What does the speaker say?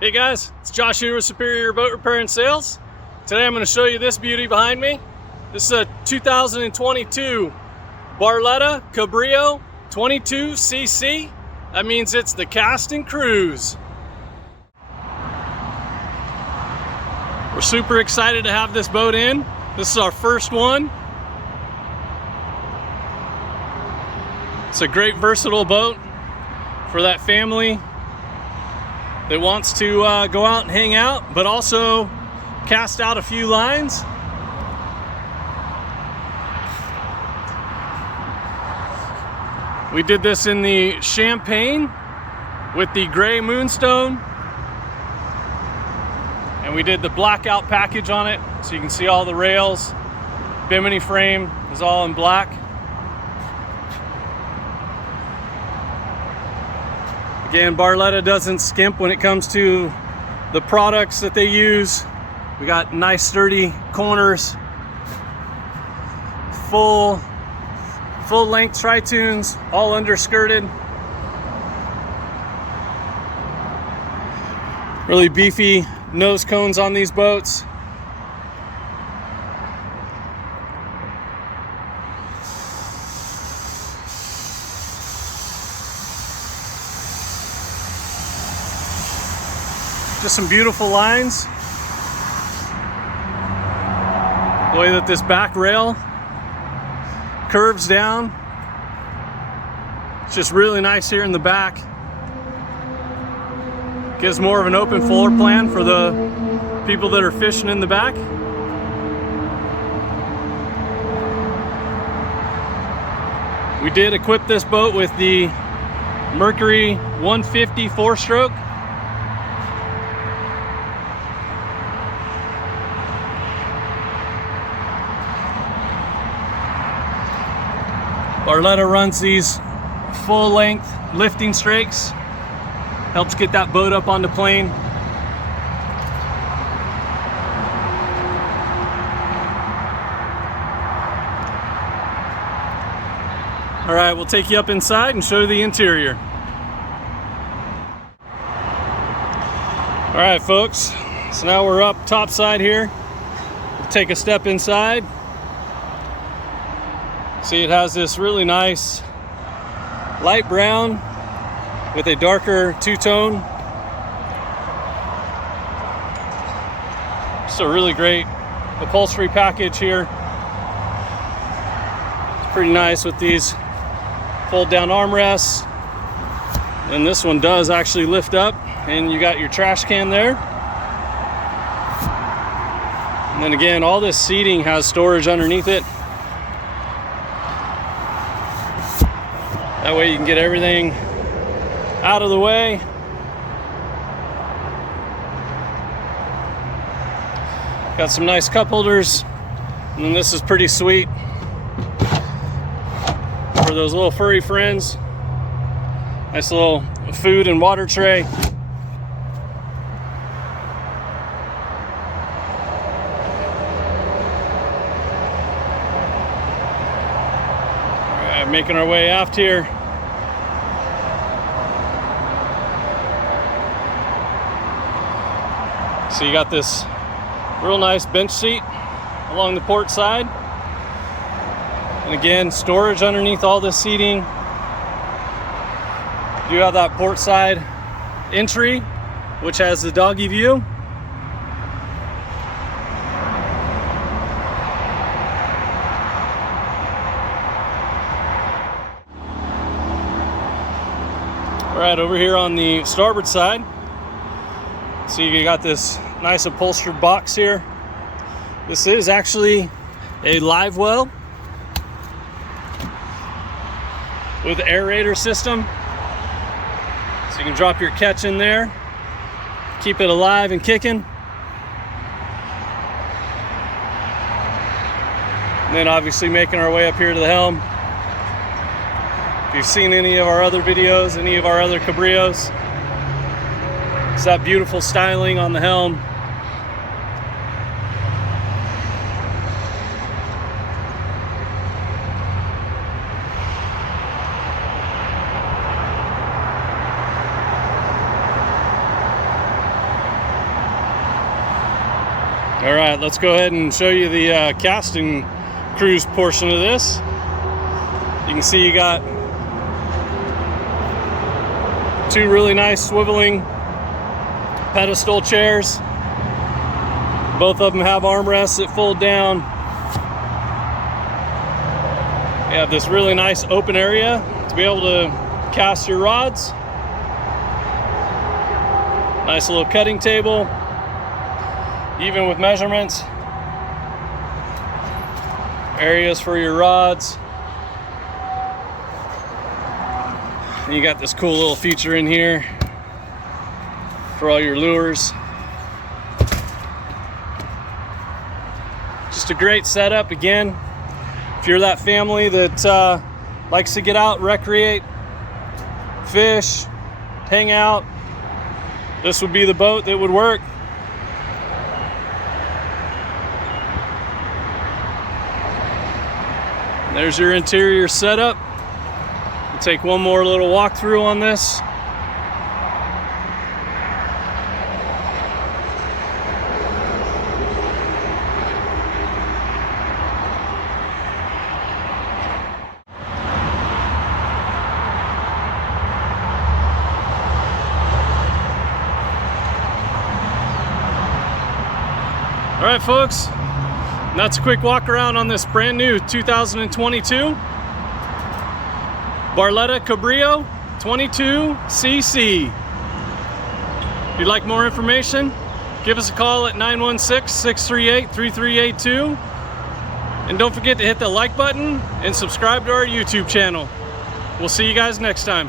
Hey guys, it's Josh here with Superior Boat Repair and Sales. Today I'm going to show you this beauty behind me. This is a 2022 Barletta Cabrio 22cc. That means it's the cast and cruise. We're super excited to have this boat in. This is our first one. It's a great versatile boat for that family that wants to go out and hang out, but also cast out a few lines. We did this in the champagne with the gray moonstone, and we did the blackout package on it, so you can see all the rails. Bimini frame is all in black. Again, Barletta doesn't skimp when it comes to the products that they use. We got nice sturdy corners, full length tri-tunes, all underskirted. Really beefy nose cones on these boats. Just some beautiful lines. The way that this back rail curves down. It's just really nice here in the back. Gives more of an open floor plan for the people that are fishing in the back. We did equip this boat with the Mercury 150 4-stroke. Barletta runs these full-length lifting strakes. Helps get that boat up on the plane. All right, we'll take you up inside and show you the interior. All right, folks. So now we're up topside here. We'll take a step inside. See, it has this really nice light brown with a darker two-tone. Just a really great upholstery package here. It's pretty nice with these fold-down armrests. And this one does actually lift up, and you got your trash can there. And then again, all this seating has storage underneath it. That way you can get everything out of the way. Got some nice cup holders. And then this is pretty sweet for those little furry friends. Nice little food and water tray. All right, making our way aft here. So you got this real nice bench seat along the port side. And again, storage underneath all this seating. You have that port side entry, which has the doggy view. All right, over here on the starboard side, so you got this nice upholstered box here. This is actually a livewell with aerator system. So you can drop your catch in there, keep it alive and kicking. And then obviously making our way up here to the helm. If you've seen any of our other videos, any of our other Cabrios, it's that beautiful styling on the helm. All right, let's go ahead and show you the casting cruise portion of this. You can see you got two really nice swiveling pedestal chairs. Both of them have armrests that fold down. You have this really nice open area to be able to cast your rods. Nice little cutting table, even with measurements. Areas for your rods. And you got this cool little feature in here for all your lures. Just a great setup. Again, if you're that family that likes to get out, recreate, fish, hang out, this would be the boat that would work. There's your interior setup. We'll take one more little walkthrough on this. All right, folks, that's a quick walk around on this brand new 2022 Barletta Cabrio 22cc. If you'd like more information, give us a call at 916-638-3382. And don't forget to hit the like button and subscribe to our YouTube channel. We'll see you guys next time.